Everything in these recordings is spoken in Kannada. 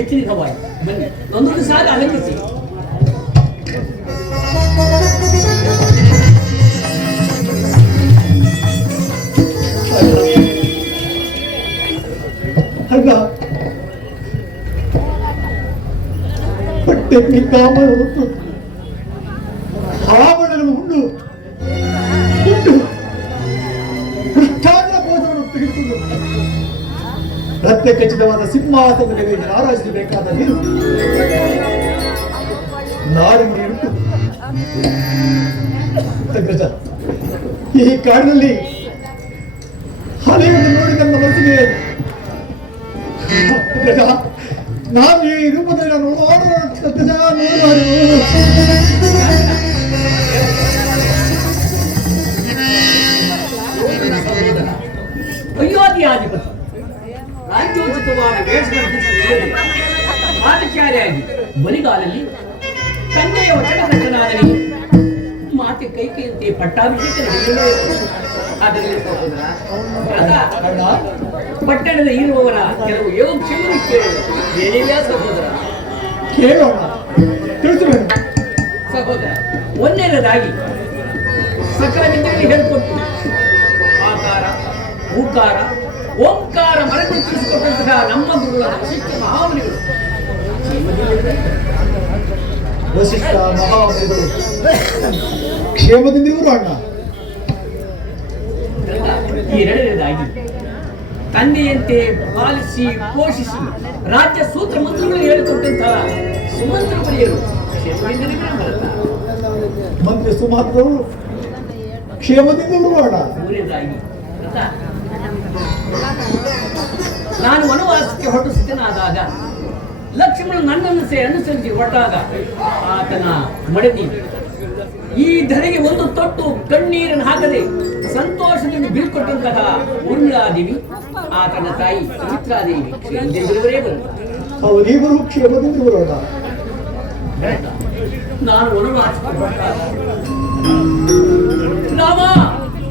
ಎಷ್ಟು ನಿಖವಾಯಿತು. ಬನ್ನಿ ಒಂದೊಂದು ಸಾಲ ಅಲಂಕಿಸಿ. ಬಟ್ಟೆ ಕಾಮನ ಹೊತ್ತು ಆವರಣ ಉಂಡು ಉಂಡು ಕೃಷ್ಣಾಂಗ ಭೋಜನವನ್ನು ತೆಗೆದುಕೊಂಡು ರತ್ನ ಖಚಿತವಾದ ಸಿಂಹಾಸನದ ಮೇಲೆ ಆರಾಧಿಸಬೇಕಾದ ನೀರು ನಾಡಿನ ಉಂಟು. ಅಗ್ರಜ, ಈ ಕಾಡಿನಲ್ಲಿ ಹಳೆಯನ್ನು ನೋಡಿ ನನ್ನ ಮನಸ್ಸಿಗೆ ಅಗ್ರಜ, ನಾನು ಈ ರೂಪದಲ್ಲಿ ಅಯೋಧ್ಯಾಧಿಪತಿ ರಾಜ್ಯೋಚಿತವಾದ ಪಾದಚಾರಿಯಾಗಿ ಬಲಿಗಾಲಲ್ಲಿ ತಂದೆಯ ವಚನಕರ್ತನಾದರೆ ಮಾತೆ ಕೈಕೆಯಂತೆ ಪಟ್ಟಾಭಿಷೇಕ ಪಟ್ಟಣದ ಇರುವವರ ಕೆಲವು ಯೋಗಕ್ಷೇಮ ಕೇಳುವ ಸಹೋದರ ಕೇಳೋಣ ತಿಳಿಸಬೇಡ ಸಹೋದರ. ಒಂದನೇದಾಗಿ ಸಕಲ ವಿದ್ಯೆಗಳಿಗೆ ಹೇಳಿಕೊಟ್ಟು ಆಕಾರ ಉಕಾರ ಓಂಕಾರ ಮರಗಳು ತಿಳಿಸಿಕೊಟ್ಟಂತಹ ನಮ್ಮ ಗುರುಗಳ ವಸಿಷ್ಠ ಮಹಾಮುನಿಗಳು ವಸಿಷ್ಠ ಮಹಾಮುನಿಗಳು ಕ್ಷೇಮದಿಂದಿರುವರು ಅಣ್ಣ. ಎರಡನೇದಾಗಿ ತಂದೆಯಂತೆ ಪಾಲಿಸಿ ಪೋಷಿಸಿ ರಾಜ್ಯ ಸೂತ್ರ ಮಂತ್ರಗಳನ್ನು ಹೇಳಿಕೊಟ್ಟಂತಹ ಸುಮಂತ್ರ ಬರೆಯರು ಮಂತ್ರಿ ಸುಮಾತ್ರರು ಕ್ಷೇಮದಿಂದಿರುವರು ಅಣ್ಣ. ಮೂರನೇದಾಗಿ ನಾನು ವನವಾಸಕ್ಕೆ ಹೊರಟು ಸಿದ್ಧನಾದಾಗ ಲಕ್ಷ್ಮಣ ನನ್ನನ್ನು ಅನುಸರಿಸಿ ಹೊರಟಾಗ ಆತನ ಮಡದಿ ಈ ಧರೆಗೆ ಒಂದು ತೊಟ್ಟು ಕಣ್ಣೀರನ್ನು ಹಾಕದೆ ಸಂತೋಷದಿಂದ ಬೀಳ್ಕೊಟ್ಟಂತಹ ಊರ್ಮಿಳಾದೇವಿ ಆತನ ತಾಯಿ ಸುಮಿತ್ರಾದೇವಿ ಕ್ಷೇಮದಿಂದಿರುವರೇ ಬರುತ್ತಾರೆ. ಅವರಿಬ್ಬರು ಕ್ಷೇಮದಿಂದಿರುವರು. ನಾನು ವನವಾಸಕ್ಕೆ ಹೊರಟಾಗ ರಾಮ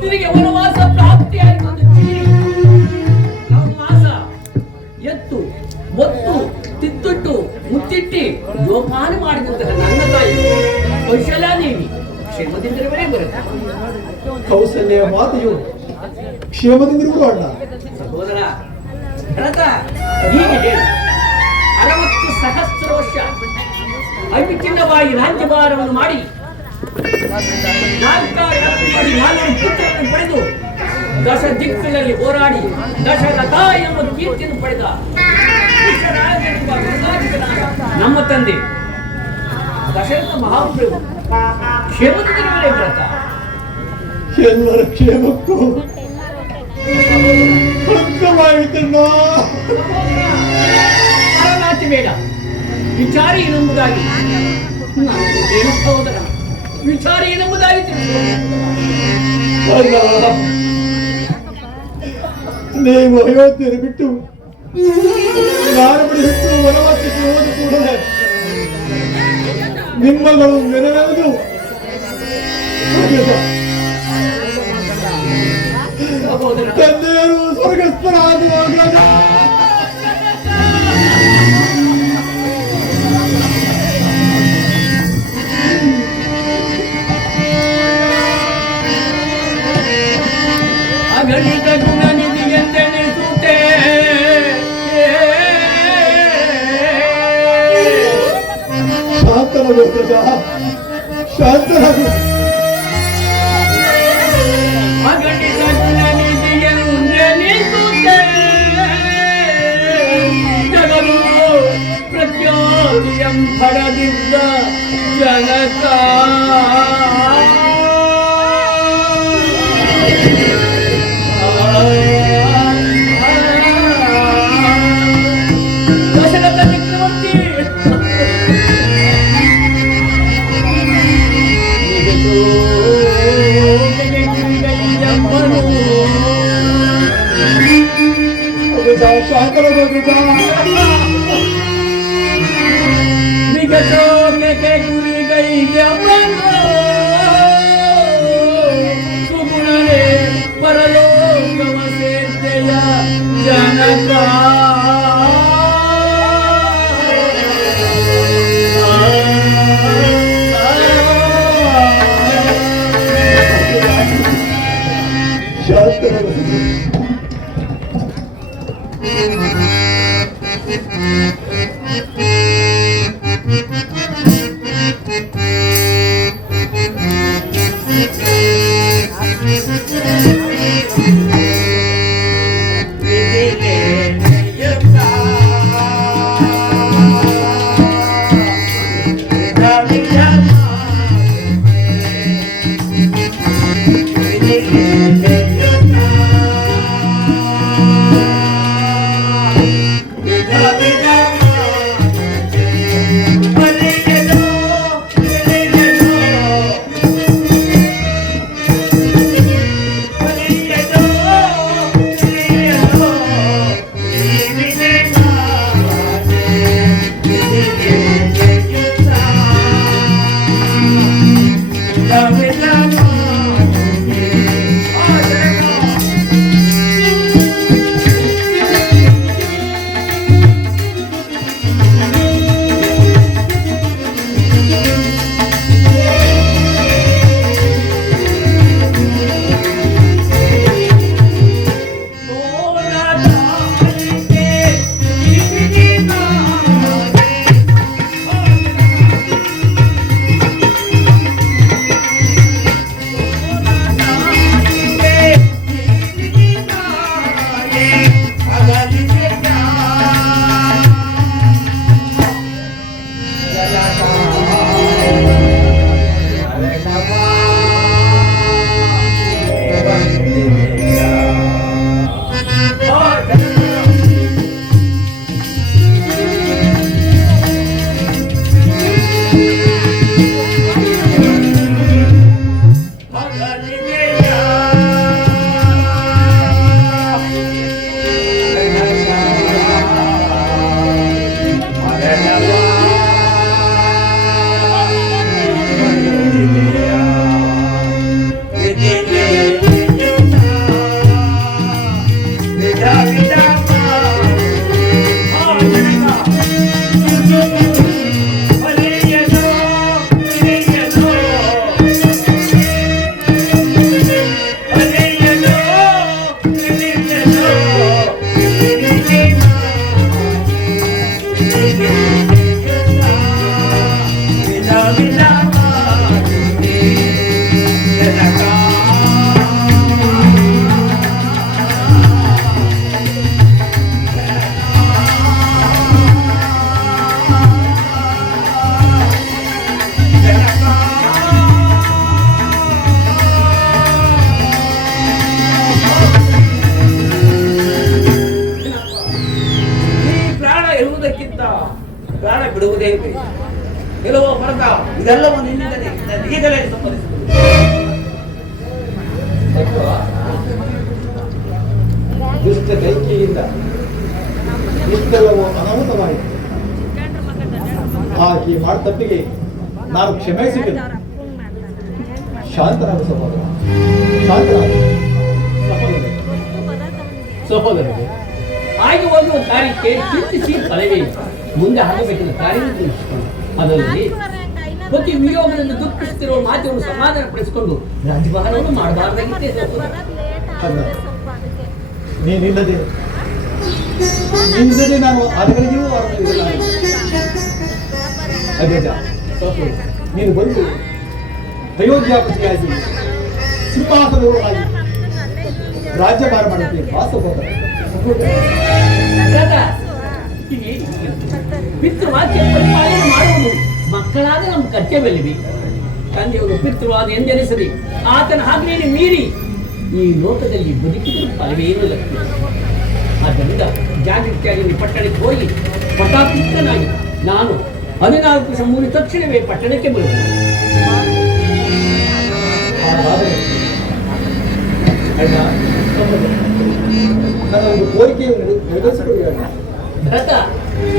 ನಿನಗೆ ವನವಾಸ ಪ್ರಾಪ್ತಿಯಾಯಿತು ಅಂತ ತಿಳಿದು ವನವಾಸ ಎತ್ತು ಒತ್ತು ತಿತ್ತುಟ್ಟು ಮುತ್ತಿಟ್ಟಿ ಜೋಪಾನ ಮಾಡಿದಂತಹ ನನ್ನ ತಾಯಿ ಕೌಶಲ್ಯಾದೇವಿ ಕ್ಷೇಮದಿಂದಿರುವರೇ ಬರುತ್ತೆ. ಕೌಶಲ್ಯ ಮಾತೆಯು ಕ್ಷೇಮದಿಂದಿರುವರು ಅಣ್ಣ. ಸಹೋದರ ಭರತ ಹೀಗೆ ಹೇಳಿ 60 ಸಹಸ್ರ ವರ್ಷ ಅವಿಚ್ಛಿನ್ನವಾಗಿ ರಾಜ್ಯಭಾರವನ್ನು ಮಾಡಿ 4 ಪುತ್ರರನ್ನು ಪಡೆದು ದಶ ದಿಕ್ಕುಗಳಲ್ಲಿ ಹೋರಾಡಿ ದಶರಥ ಎಂಬ ಕೀರ್ತಿಯನ್ನು ಪಡೆದ ನಮ್ಮ ತಂದೆ ದಶರಥ ಮಹಾಪ್ರಭು ಕ್ಷೇಮದಿಂದಿರುವರೇ ಭರತ. ಎಲ್ಲರ ಕ್ಷೇಮಕ್ಕೂ ನಾಚ ಬೇಡ, ವಿಚಾರಿ ಏನೆಂಬುದಾಗಿ ಸಹೋದರ ವಿಚಾರ ಏನೆಂಬುದಾಗಿ ನೀವು ಅಯೋಧ್ಯೆಯನ್ನು ಬಿಟ್ಟು ನಾನು ಬಿಟ್ಟು ವನವಾಸಕ್ಕೆ ಹೋದ ಕೂಡಲೇ ನಿಮ್ಮಗಳು ನೆರವೇರುವುದು ತಂದೆಯರು ಸ್ವರ್ಗಸ್ಥರಾಗುವಾಗ ಅಗಣಿತ ಗುಣನಿಧಿ ಎಂದೆನಿಸುತ್ತೆ ಶಾಂತರಾಗು ಶಾಂತರಾಗು. ಅಗಣಿತ ಗುಣನಿಧಿ ಎಂದೆನಿಸುತ್ತೆ ಜಗವು ಪ್ರಖ್ಯಾತಿಯಂ ಪಡೆದಿದ್ದ ಜನಕ ದಶರಥ ಚಕ್ರವರ್ತಿ ನಿಗಸೋಕೆ ಗುರಿಗೈಯ ಸುಗುಣರೇ ಪರಲೋಕವ ಸೇರ್ತೆಯ ಜನಕ ಪ್ರಾಣ ಬಿಡುವುದೇ ಬೇಕು. ಕೆಲವು ಮರಕ ಇದೆಲ್ಲವನ್ನು ಈಗಲೇ ಸಂಬಂಧಿಸಿದೆ. ದುಷ್ಟ ಕೈಕೆಯಿಂದ ಇಷ್ಟೆಲ್ಲವೂ ಅನಾಹುತವಾಯಿತು. ಆಕೆ ಮಾಡ ತಪ್ಪಿಗೆ ನಾನು ಕ್ಷಮಿಸಿದ್ದೇನೆ. ಶಾಂತರಾಗ ಸಹೋದರ, ಶಾಂತರಾಗ ಸಹೋದರರು. ಹಾಗೆ ಒಂದು ಕಾರ್ಯಕ್ಕೆ ಚಿಂತಿಸಿ ಫಲವೇ ಮುಂದೆ ಆಗಬೇಕಿದ್ದ ಕಾರ್ಯವನ್ನು ತಿಳಿಸಿಕೊಂಡು ಅದರಲ್ಲಿ ಪತಿ ವಿಯೋಗದಿಂದ ದುಃಖಿಸುತ್ತಿರುವ ಮಾತನ್ನು ಸಮಾಧಾನ ಪಡಿಸಿಕೊಂಡು ರಾಜಭಾರವನ್ನು ಮಾಡಬಾರ್ದಾಗಿದ್ದೇ. ನೀನಿಲ್ಲದೆ ನಾನು ಅದಗಳಿಗೂ ಅಗಜ ನೀನು ಬಂದು ಅಯೋಧ್ಯಾಪತಿಯಾಗಿ ಸಿಂಹಾಸನವಾಗಿ ರಾಜ್ಯಭಾರ ಮಾಡುತ್ತೆ ವಾಸಭೋಗ ಪಿತೃವಾಕ್ಯ ಪರಿಪಾಲನೆ ಮಾಡುವುದು ಮಕ್ಕಳಾದ ನಮ್ಮ ಕರ್ತವ್ಯವಿದೆ. ತಂದೆಯವರು ಪಿತೃವಾದ ಎಂದೆನಿಸದೆ ಆತನ ಆಜ್ಞೆಯನ್ನು ಮೀರಿ ಈ ಲೋಕದಲ್ಲಿ ಬದುಕಿದ ಫಲವೇನೂ ಲಕ್ಷ್ಯ. ಆದ್ದರಿಂದ ಜಾಗೃತಿಯಾಗಿ ಪಟ್ಟಣಕ್ಕೆ ಹೋಗಿ ಪಟಾಪಿತನಾಗಿ ನಾನು 14 ವರ್ಷ ಮುಗಿದ ತಕ್ಷಣವೇ ಪಟ್ಟಣಕ್ಕೆ ಬರುತ್ತೇನೆ. ನನ್ನ ಒಂದು ಕೋರಿಕೆಯನ್ನು ನೆರವೇರಿಸಿಕೊಳ್ಳಿ ಭರತ.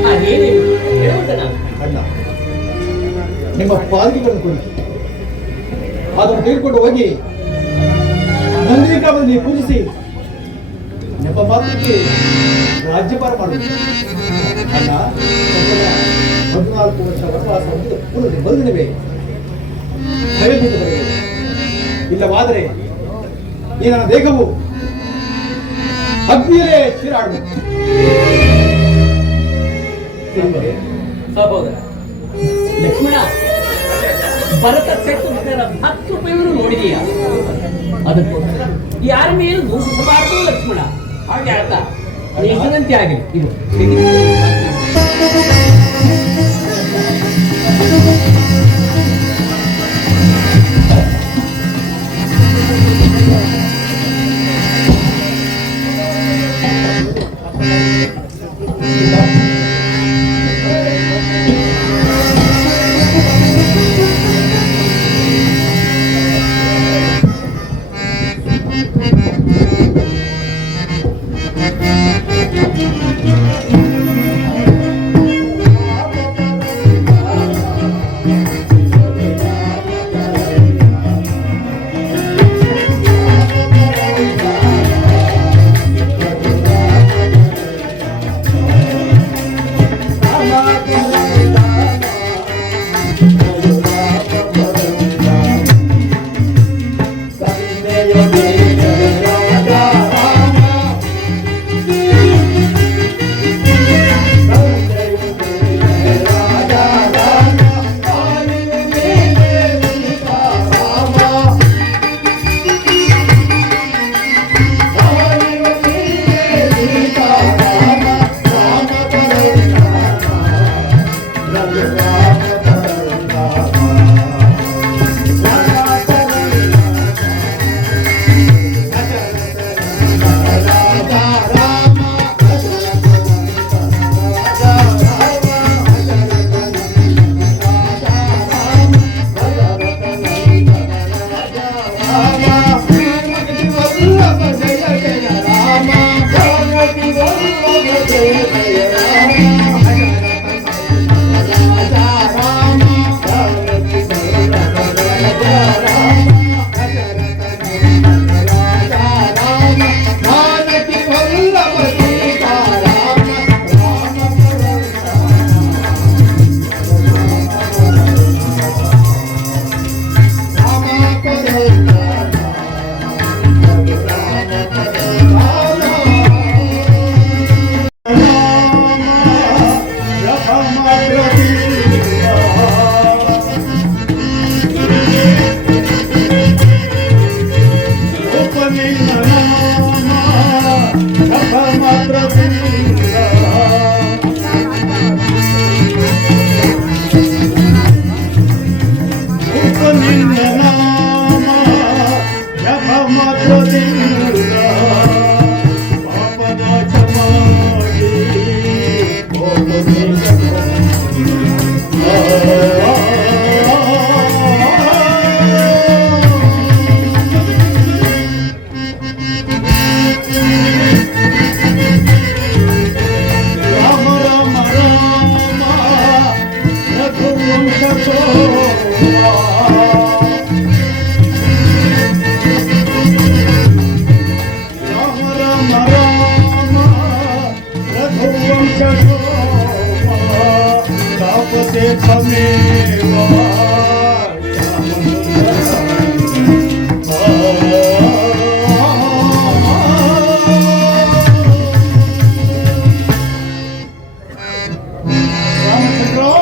ಅದೇನೇನು ಹೇಳುವುದ ನಾನು ಅಣ್ಣ, ನಿಮ್ಮ ಪಾಲ್ಗೆಗಳನ್ನು ಕೋರಿಕೆ ಅದನ್ನು ತೆಗೆದುಕೊಂಡು ಹೋಗಿ ನಂದಿ ಗ್ರಾಮದಲ್ಲಿ ನೀವು ಪೂಜಿಸಿ ನೆಪ ಮಾತ್ರಕ್ಕೆ ರಾಜ್ಯಭಾರ ಮಾಡುವುದು. ಅಣ್ಣ, 14 ವರ್ಷ ವನವಾಸ ಬಂದಿವೆ. ಭಯದಿಂದ ಬರಬೇಕು. ಇಲ್ಲವಾದರೆ ಈ ನನ್ನ ದೇಹವು ಅಗ್ನಿಯಲ್ಲೇ ಚೀರಾಡಬೇಕು. ಸಹೋದರ ಲಕ್ಷ್ಮಣ, ಭರತ ಶತ್ರುಘ್ನರ ಭಕ್ತೃಪಯನ್ನು ನೋಡಿದೀಯ. ಅದಕ್ಕೋಸ್ಕರ ಯಾರ ಮೇಲೂ ದೂಷಿಸಬಾರದು ಲಕ್ಷ್ಮಣ. ಹಾಗೆ ಆತ ನಿಜದಂತೆ ಆಗಲಿ. ಇದು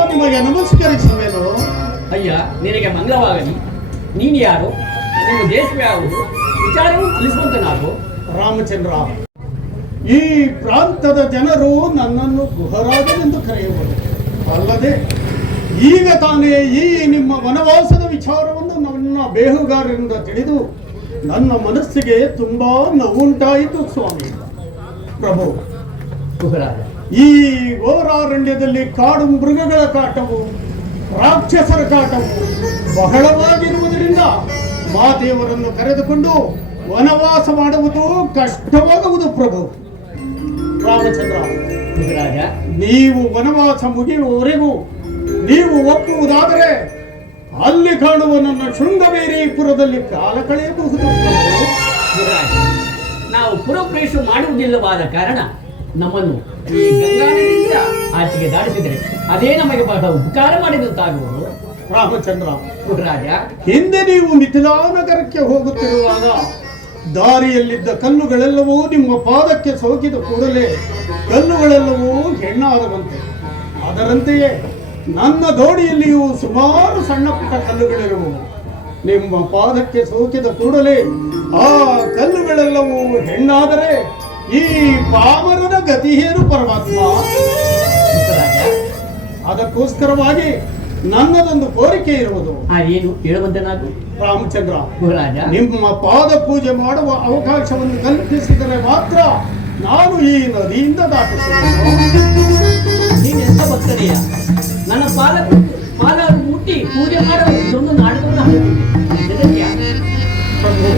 ನಿಮಗೆ ನಮಸ್ಕರಿಸುವೆನು. ಅಯ್ಯ, ನಿನಗೆ ಮಂಗಳವಾಗಲಿ. ನೀನು ಯಾರು? ನಿಮ್ಮ ದೇಶವೇ ಯಾವುದು? ವಿಚಾರವನ್ನು ತಿಳಿಸುವಂತ ನಾವು. ರಾಮಚಂದ್ರ, ಈ ಪ್ರಾಂತದ ಜನರು ನನ್ನನ್ನು ಗುಹರಾಜನೆಂದು ಕರೆಯುವರು. ಅಲ್ಲದೆ ಈಗ ತಾನೇ ಈ ನಿಮ್ಮ ವನವಾಸದ ವಿಚಾರವನ್ನು ನನ್ನ ಬೇಹುಗಾರರಿಂದ ತಿಳಿದು ನನ್ನ ಮನಸ್ಸಿಗೆ ತುಂಬಾ ನೋವುಂಟಾಯಿತು ಸ್ವಾಮಿ. ಪ್ರಭು, ಗುಹರಾಜ, ಈ ಘೋರಾರಣ್ಯದಲ್ಲಿ ಕಾಡು ಮೃಗಗಳ ಕಾಟವು, ರಾಕ್ಷಸರ ಕಾಟವು ಬಹಳವಾಗಿರುವುದರಿಂದ ಮಾದೇವರನ್ನು ಕರೆದುಕೊಂಡು ವನವಾಸ ಮಾಡುವುದು ಕಷ್ಟವಾಗುವುದು. ಪ್ರಭು ರಾಮಚಂದ್ರ, ಗುಹರಾಜ, ನೀವು ವನವಾಸ ಮುಗಿಯುವವರೆಗೂ ನೀವು ಒಪ್ಪುವುದಾದರೆ ಅಲ್ಲಿ ಕಾಣುವ ನನ್ನ ಶೃಂಗಬೇರಿಪುರದಲ್ಲಿ ಕಾಲ ಕಳೆಯಬಹುದು. ಗುಹರಾಜ, ನಾವು ಪುರಪ್ರವೇಶ ಮಾಡುವುದಿಲ್ಲವಾದ ಕಾರಣ ನಮ್ಮನ್ನು ಈ ಗಂಗಾ ನದಿಯಿಂದ ಆಚೆಗೆ ದಾಟಿಸಿದರೆ ಅದೇ ನಮಗೆ ಬಹಳ ಉಪಕಾರ ಮಾಡಿದಂತಾಗುವುದು. ರಾಮಚಂದ್ರ, ಗುಹರಾಜ, ಹಿಂದೆ ನೀವು ಮಿಥಿಲಾ ನಗರಕ್ಕೆ ಹೋಗುತ್ತಿರುವಾಗ ದಾರಿಯಲ್ಲಿದ್ದ ಕಲ್ಲುಗಳೆಲ್ಲವೂ ನಿಮ್ಮ ಪಾದಕ್ಕೆ ಸೋಕಿದ ಕೂಡಲೇ ಕಲ್ಲುಗಳೆಲ್ಲವೂ ಹೆಣ್ಣಾದವಂತೆ. ಅದರಂತೆಯೇ ನನ್ನ ದೋಣಿಯಲ್ಲಿಯೂ ಸುಮಾರು ಸಣ್ಣ ಪುಟ್ಟ ಕಲ್ಲುಗಳಿರುವವು. ನಿಮ್ಮ ಪಾದಕ್ಕೆ ಸೋಕಿದ ಕೂಡಲೇ ಆ ಕಲ್ಲುಗಳೆಲ್ಲವೂ ಹೆಣ್ಣಾದರೆ ಈ ಪಾಮರನ ಗತಿಯೇನು ಪರಮಾತ್ಮ? ಅದಕ್ಕೋಸ್ಕರವಾಗಿ ನನ್ನದೊಂದು ಕೋರಿಕೆ ಇರುವುದು. ಏನು ಹೇಳುವಂತೆ ನಾನು? ರಾಮಚಂದ್ರ, ಗುಹರಾಜ, ನಿಮ್ಮ ಪಾದ ಪೂಜೆ ಮಾಡುವ ಅವಕಾಶವನ್ನು ಕಲ್ಪಿಸಿದರೆ ಮಾತ್ರ ನಾನು ಈ ನದಿಯಿಂದ ದಾಟಿಸುತ್ತೇನೆ. ನೀನೆಂತ ಭಕ್ತನೆಯ? ನನ್ನ ಪಾದ ಮುಟ್ಟಿ ಪೂಜೆ ಮಾಡುವ ಇದೊಂದು ನಾಟಕವನ್ನು ಹಾಡುತ್ತೀನಿ. ಪ್ರಭು,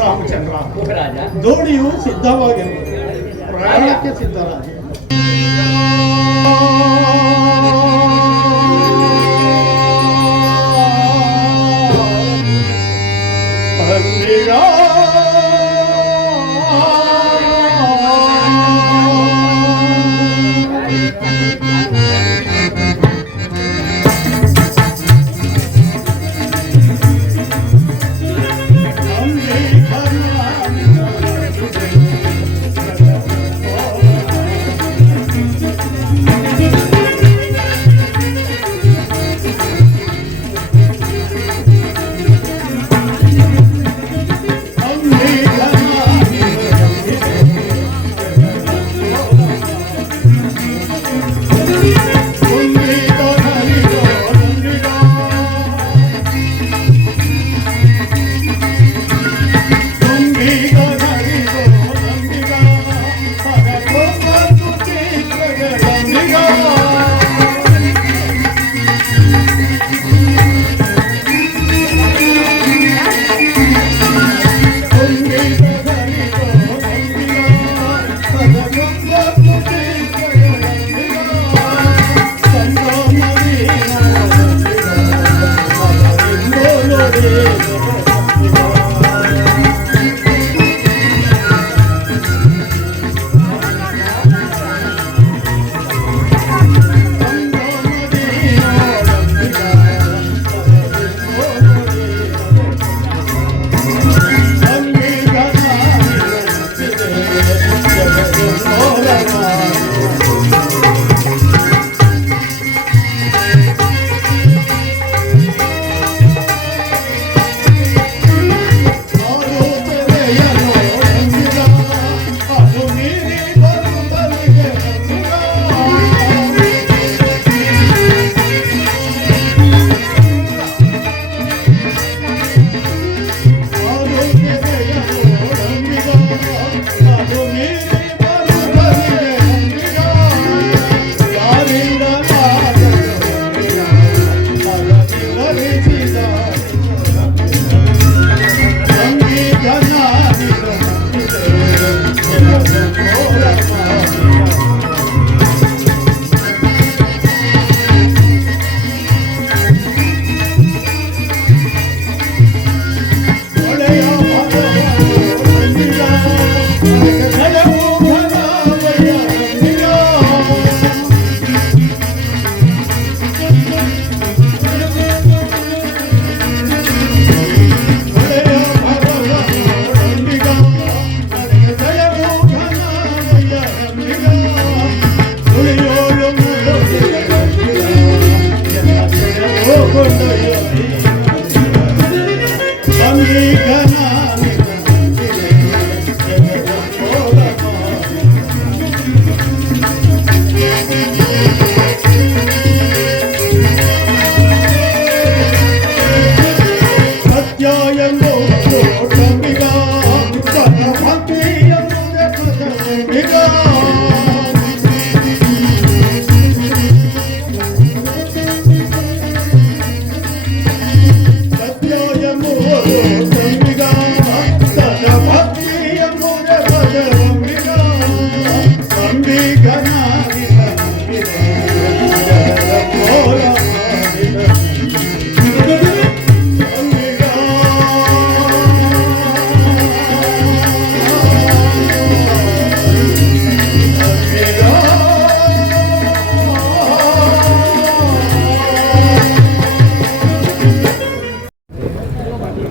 ರಾಮಚಂದ್ರ, ಮಹಾರಾಜ ದೋಣಿಯು ಸಿದ್ಧವಾಗಿರುವುದು, ಪ್ರಯಾಣಕ್ಕೆ ಸಿದ್ಧರಾದ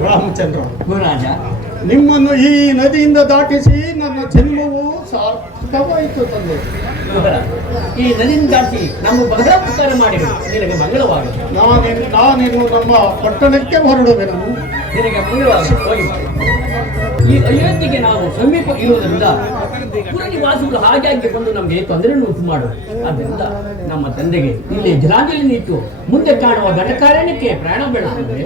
ರಾಮಚಂದ್ರ, ಮಹಾರಾಜ ನಿಮ್ಮನ್ನು ಈ ನದಿಯಿಂದ ದಾಟಿಸಿ ನನ್ನ ಜನ್ಮವು ಸಾರ್ಥಕ ತವಾಯಿತು ತಂದೆ. ಈ ನದಿನ ದಾಟಿ ನಮ್ಮ ಬಹಳ ಉಪಕಾರ ಮಾಡಿರು, ನಿನಗೆ ಮಂಗಳವಾಗಲಿ. ನಾನಿನ್ನು ನಮ್ಮ ಪಟ್ಟಣಕ್ಕೆ ಹೊರಡುವೆನು. ನಿನಗೆ ಮಂಗಳವಾಗಲಿ, ಹೋಗಿ ಬಾ. ಈ ಅಯೋಧ್ಯೆಗೆ ನಾವು ಸಮೀಪ ಇರುವುದರಿಂದ ಪುರ ನಿವಾಸಿಗಳು ಹಾಗಾಗಿ ಬಂದು ನಮಗೆ ತೊಂದರೆಯನ್ನು ಉಂಟು ಮಾಡು. ಆದ್ದರಿಂದ ನಮ್ಮ ತಂದೆಗೆ ಇಲ್ಲಿ ಜಲಾಂಜಲಿ ನಿಂತು ಮುಂದೆ ಕಾಣುವ ಘಟಕಾರಣ್ಯಕ್ಕೆ ಪ್ರಯಾಣ ಬೆಳೆಸುತ್ತದೆ.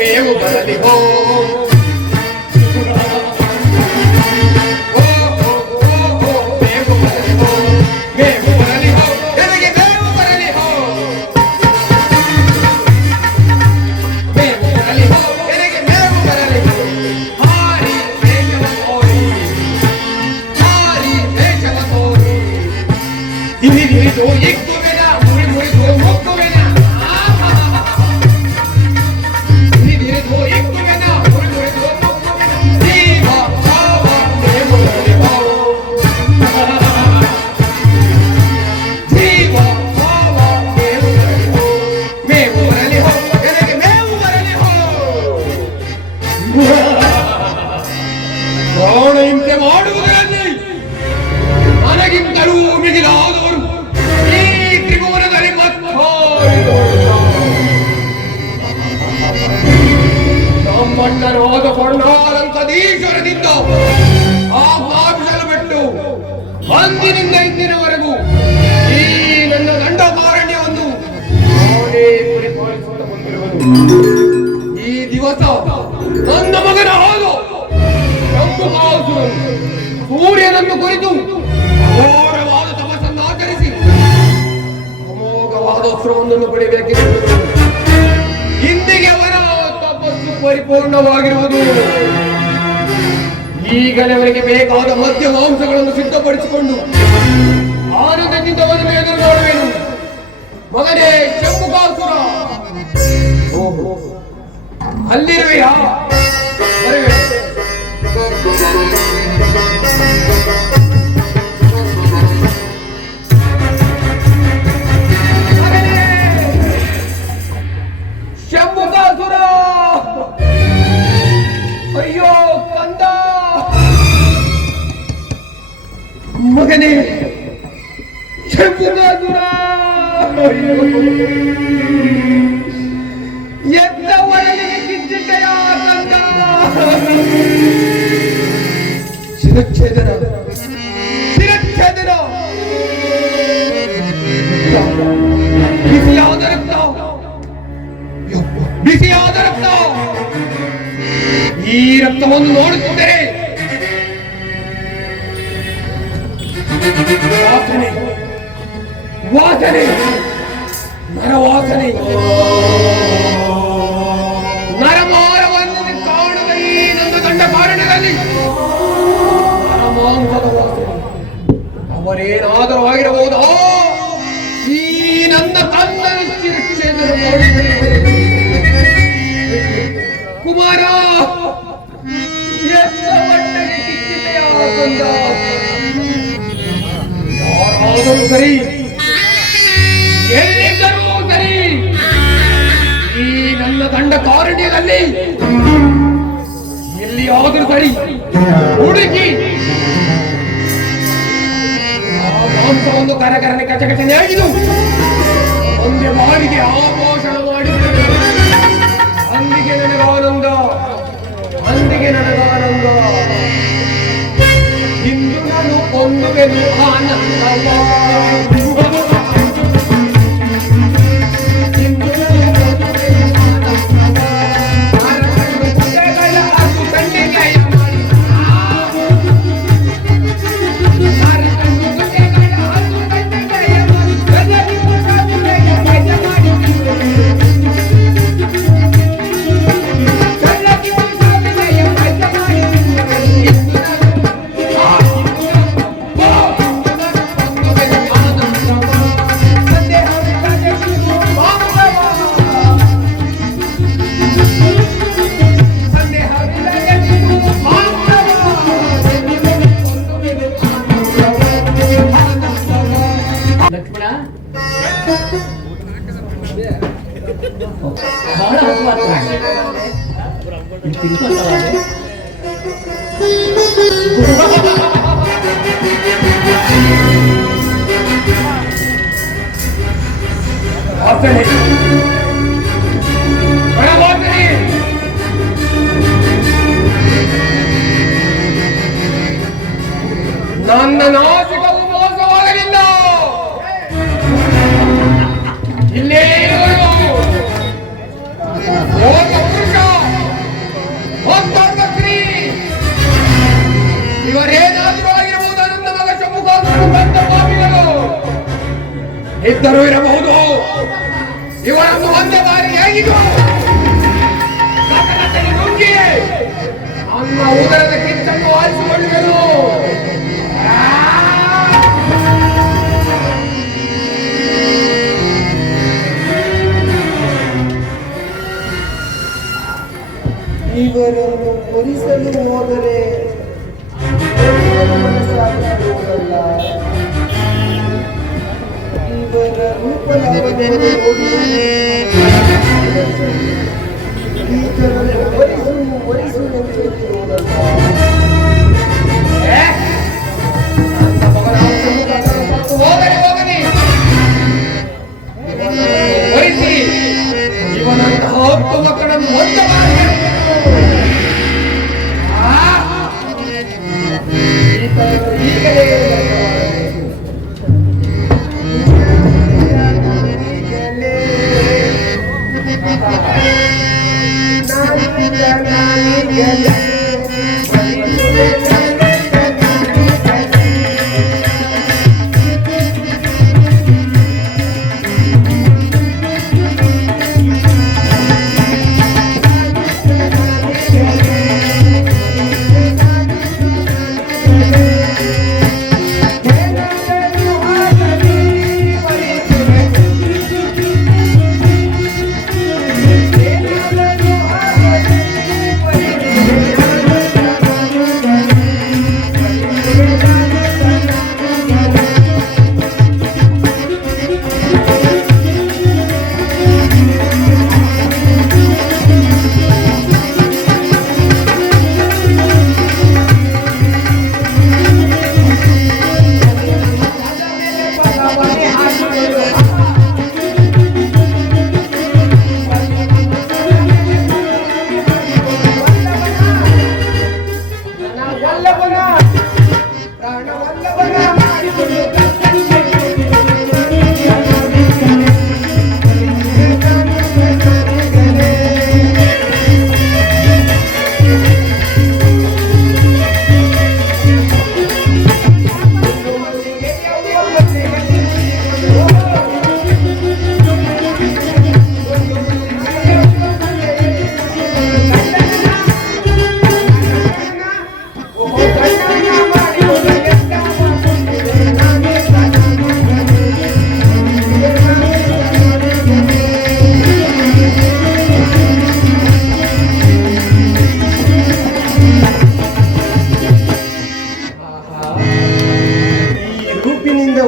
ಮೇವು ಬರಲಿ ಹೋ ಇಂತೆ ಮಾಡುವುದರಲ್ಲಿ ನನಗಿಂತಲೂ ಮಿಗಿಲಾದವರು ಈ ತ್ರಿಭುವನದಲ್ಲಿ ನಮ್ಮಣ್ಣರಾದ ಪರ್ಣಾಲಂಕದೀಶ್ವರದಿಂದ ಆ ಪಾಪಿಸಲು ಬಿಟ್ಟು ಅಂದಿನಿಂದ ಇಂದಿನವರೆಗೂ ಈ ನನ್ನ ದಂಡಕಾರಣ್ಯವನ್ನು ನಾನೇ ಪರಿಪಾಲಿಸುತ್ತಾ ಬಂದಿರುವುದು. ಈ ದಿವಸ ನನ್ನ ಮಗನ ಹಾಲು ಸೂರ್ಯನನ್ನು ಕುರಿತು ಘೋರವಾದ ತಪಸ್ಸನ್ನು ಆಚರಿಸಿ ಅಮೋಘವಾದ ಅಸ್ತ್ರವೊಂದನ್ನು ಪಡೆಯಬೇಕೆಂದು ಇಂದಿಗೆ ಅವರ ತಪಸ್ಸು ಪರಿಪೂರ್ಣವಾಗಿರುವುದು. ಈಗಲೇ ಅವರಿಗೆ ಬೇಕಾದ ಮದ್ಯ ಮಾಂಸಗಳನ್ನು ಸಿದ್ಧಪಡಿಸಿಕೊಂಡು ಆನಂದದಿಂದ ಅವರನ್ನು ಎದುರು ನೋಡುವೆನು. ಮಗನೇ ಶಂಭುಕಾಸುರ, ಅಲ್ಲಿರುವೆಯಾ? ಬರುವೆ. ಶಂಭುಕಾಸುರ, ಅಯ್ಯೋ ಕಂದ, ಮಗನೇ ಶಂಭುಕಾಸುರ, ಎದ್ದ ಒಳಗೆ ಕಿಚ್ಚಿಟ್ಟೆಯ ಕಂದ. ಶಿರಚ್ಛೇದನ, ಶಿರಚ್ಛೇದನ, ಬಿಸಿಯಾದ ರಕ್ತ, ಬಿಸಿಯಾದ ರಕ್ತ. ಈ ರಕ್ತವನ್ನು ನೋಡುತ್ತಿದ್ದರೆ ವಾಸನೆ, ವಾಸನೆ, ನರವಾಸನೆ, ನರಮಾರವನ್ನು ಕಾಣುವ ಈ ನನ್ನ ದಂಡ ಕಾರಣದಲ್ಲಿ ನರಮಾಂಸದ ವಾಸನೆ. ಅವರೇನಾದರೂ ಆಗಿರಬಹುದಾ? ಈ ನನ್ನ ತನ್ನ ಶಿರಚ್ಛೇದನ ಮಾಡಿದರೆ ಕುಮಾರ ಎತ್ತ ಮಟ್ಟಗೆ ಕಿಚ್ಚಿತೆಯ ಬಂದ. ಯಾರಾದರೂ ಸರಿ, ಎಲ್ಲಿದ್ದರೂ ಸರಿ, ಈ ನನ್ನ ದಂಡ ಕಾರಣ್ಯದಲ್ಲಿ ಎಲ್ಲಿಯಾದರೂ ಸರಿ ಹುಡುಕಿ ಆ ಮಾಂಸವನ್ನು ಕರಕರನೆ ಕಚಕಚನೆ ಆಗಿದು ಒಂದೇ ಬಾರಿಗೆ ಆಪೋಷಣ ಮಾಡಿಬಿಡಬೇಕು. ಅಂದಿಗೆ ನನಗಾನಂದ, ಅಂದಿಗೆ ನನಗಾನಂದ. ಇಂದು ನಾನು ಕೊಂದುವೆನು ಆನಂದವ. ಬಹಳ ಹಸುವಾಗ್ತದೆ. ಇದು ತಿನ್ಕೊಂತವಾದ್ರೆ ವಾಸನೆ ಒಳ ವಾಸನೆ ನನ್ನ ನಾಸಿಕವು ಮೋಸವಾಗಲಿಲ್ಲ. ಇಲ್ಲೇ ಇರುವಳು ಓರ್ವ ಪುರುಷ, ಒಬ್ಬ ಸ್ತ್ರೀ. ಇವರೇನಾದರೂ ಆಗಿರಬಹುದು. ನನ್ನ ಮಗ ಶಂಭುಕಾಸುರನ ಪಾಪಿಗಳು ಇದ್ದರೂ ಇರಬಹುದು. ಇವರನ್ನು ಒಂದೇ ಬಾರಿ ಹೇಗಿದ್ದು ನುಗ್ಗಿ ನನ್ನ ಉದರದ ಕಿಚ್ಚನ್ನು ಆರಿಸಿಕೊಳ್ಳುವೆನು. ಇವರನ್ನು ಕೊಲಿಸಲು ಹೋದರೆ ಮನಸ್ಸಾಗುವುದಲ್ಲ. ಇವರ ರೂಪಲಾವಣ್ಯವನ್ನು ನೋಡಿ ಈತನನ್ನು ಒಲಿಸು ಎಂದು ಹೇಳುವುದಲ್ಲ. ಇವನಂತಹ ಹತ್ತು ಮಕ್ಕಳನ್ನು ಒಂದ ಈಗಲೇ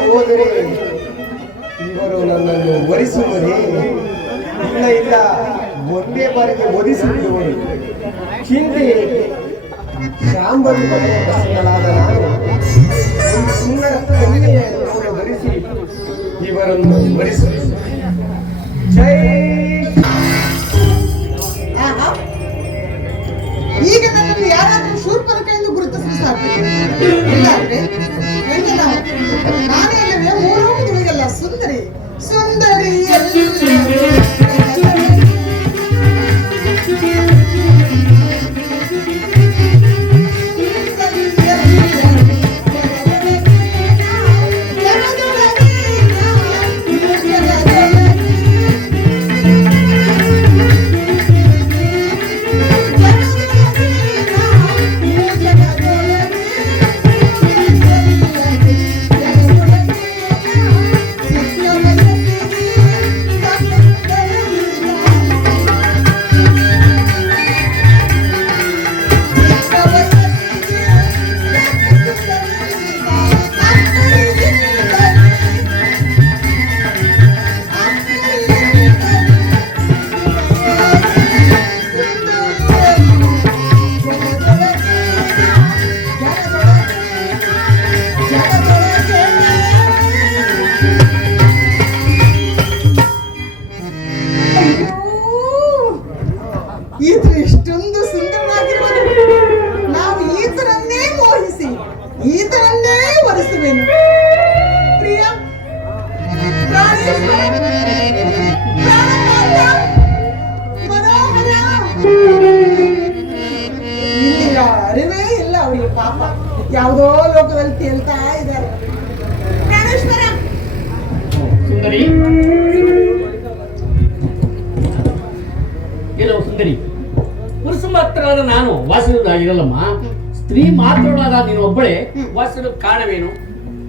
ಹೋದರೆ ಇವರು ನನ್ನನ್ನು ಒಲಿಸುವರೇ? ಇಲ್ಲ ಇಲ್ಲ, ಒಂದೇ ಬಾರಿಗೆ ಒಲಿಸಿಬಿಡುವರು. ಹಿಂದೆ ಶಾಂಬರಿ ಬಸವಳಾದ ನಾನು ಒಂದು ಸುಂದರ ಕನ್ಯೆಯನ್ನು ಧರಿಸಿ ಇವರನ್ನು ಒಲಿಸುವೆ. ಜೈ. ಈಗ ನನ್ನನ್ನು ಯಾರಾದ್ರೂ ಶೂರ್ಪನಖ ಎಂದು ಗುರುತಿಸಲು ಸಾಧ್ಯ ಇಲ್ಲ ಅಲ್ವೇ? ನಾನೇ ಅಲ್ಲವೇ ಮೂರು ಹುಡುಗರಿಗೆಲ್ಲ ಸುಂದರಿ ಸುಂದರಿ ಯಾವುದೋ ಲೋಕದಲ್ಲಿ ತೇಲ್ತಾ ಇದ್ದಾರೆ. ಪ್ರಾಣೇಶ್ವರ, ಸುಂದರಿ, ಕೆಲವು ಸುಂದರಿ, ಪುರುಷ ಮಾತ್ರವಾದ ನಾನು ವಾಸಿಸುವುದಾಗಿರಲ್ಲಮ್ಮ. ಸ್ತ್ರೀ ಮಾತ್ರವಾದ ನೀನು ಒಬ್ಬಳೇ ವಾಸಿಸಲು ಕಾರಣವೇನು?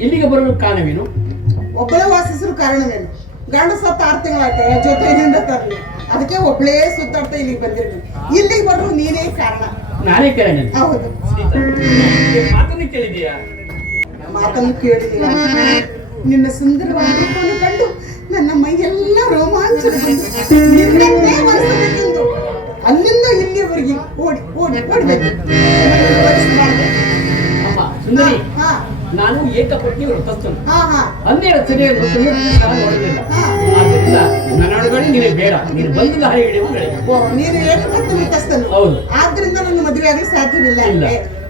ಇಲ್ಲಿಗೆ ಬರಲು ಕಾರಣವೇನು? ಒಬ್ಬಳೇ ವಾಸಿಸಲು ಕಾರಣವೇನು? ಗಂಡ ಸತ್ತ 6 ತಿಂಗಳಾಯ್ತು, ಜೊತೆಯಿಂದ ತರಲಿ, ಅದಕ್ಕೆ ಒಬ್ಬಳೇ ಸುತ್ತಾಡ್ತಾ ಇಲ್ಲಿಗೆ ಬಂದಿರ್ಬೇಕು. ಇಲ್ಲಿಗೆ ಬರಲು ನೀನೇ ಕಾರಣ. ನಾನೇ ಕಾರಣ? ಹೌದು. ಮಾತನ್ನು ಕೇಳಿದೀಯಾ? ಮಾತನ್ನು ಕೇಳಿದೀಯ. ನಿನ್ನ ಸುಂದರವಾದ ರೂಪವನ್ನು ಕಂಡು ನನ್ನ ಮೈಯೆಲ್ಲ ರೋಮಾಂಚನ ನಿನ್ನನ್ನೇ ಒರೆಸಬೇಕೆಂದು ಅಲ್ಲಿಂದ ಇಲ್ಲಿವರೆಗೆ ಓಡ್ಬೇಕು. ಅಮ್ಮ ಸುಂದರಿ, ಹಾ ನಾನು ಏಕಪತ್ನಿ ವ್ರತಸ್ಥನು. ಹಾ ಹಾ 12 ಸರಿಯಾಗಿ ನೋಡಲಿಲ್ಲ. ಆದ್ದರಿಂದ ನನ್ನ ಅಡುಗಡೆ ನೀನೇ ಬೇಡ, ನೀನು ಬಂದು ದಾರಿ ಹಿಡಿಯುವ ನೀನು ಏಕಪತ್ನಿ ವ್ರತಸ್ಥನು. ಹೌದು. ಆದ್ರಿಂದ ನನ್ನ ಮದುವೆ ಆಗಲಿ ಸಾಧ್ಯವಿಲ್ಲ. ಇಲ್ಲ.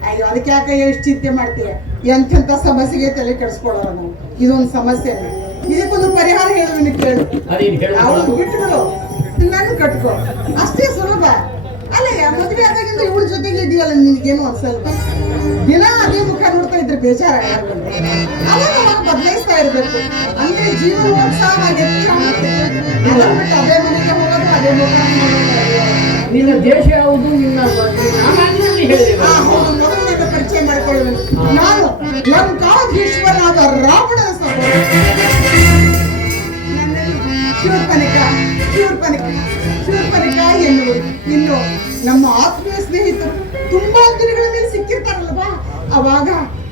ಅಯ್ಯೋ, ಅದಕ್ಕೆ ಯಾಕೆ ಎಷ್ಟು ಚಿಂತೆ ಮಾಡ್ತೀಯ? ಎಂತೆಂತ ಸಮಸ್ಯೆಗೆ ತಲೆ ಕೆಡಿಸ್ಕೊಳ್ಳೋಣ ನಾವು. ಇದೊಂದು ಸಮಸ್ಯೆ, ಇದಕ್ಕೊಂದು ಪರಿಹಾರ ಹೇಳುವ ಕೇಳು. ಅದೇನು ಹೇಳು? ಅವಳು ಬಿಟ್ಟುಗಳು, ನಾನು ಕಟ್ಕೋ, ಅಷ್ಟೇ ಸುಲಭ. ಅಲ್ಲಯ್ಯ, ಮದುವೆ ಆದಾಗಿಂದ ಇವಳ ಜೊತೆಗೆ ಇದೆಯಲ್ಲ, ನಿನಗೇನು ಅನ್ಸಲ್ವ? ದಿನ ಅದೇ ಮುಖ ನೋಡ್ತಾ ಇದ್ರೆ ಬೇಜಾರ ಅವಾಗ ಬದಲಾಯಿಸ್ತಾ ಇರ್ಬೇಕು. ಅಂದ್ರೆ ಜೀವನೋತ್ಸಾಹ ಹೆಚ್ಚಾಗುತ್ತೆ. ಬಿಟ್ಟು ಅದೇ ಮನೆಗೆ ಹೋಗೋದು, ಅದೇ ಮುಖ ನಿನ್ನ ದೇಶ ಯಾವುದು? ನಿನ್ನ ಹೇಳಿದೆ. ಮೊದಲು ನನ್ನ ಪರಿಚಯ ಮಾಡಿಕೊಳ್ಳುವೆ. ನಾನು ಲಂಕಾಧೀಶ್ವರನಾದ ರಾವಣನ ಸಹೋದರ. ಶೂರ್ಪನಖ ಎನ್ನುವರು. ಇನ್ನು ನಮ್ಮ ಆತ್ಮೀಯ ಸ್ನೇಹಿತರು ತುಂಬಾ ದಿನಗಳ ಮೇಲೆ ಸಿಕ್ಕಿರ್ತಾರಲ್ವಾ, ಅವಾಗ